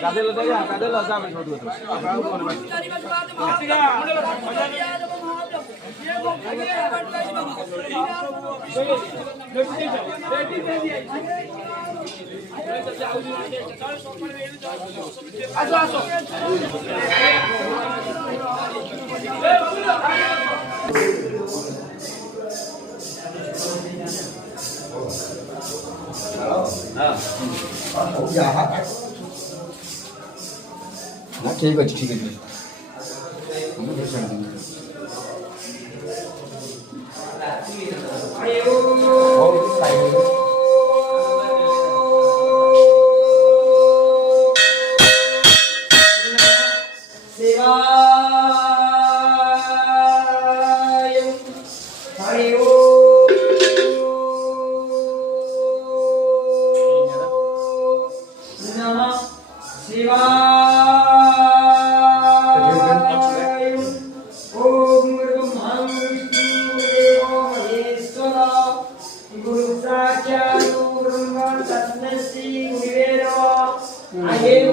가델로 되냐? 가델로 싸면 저도. 아서 아서. 나 개가 지키겠네. 너무 괜찮은데. Guru Sacha Guru Tannasi Guru Vero Aye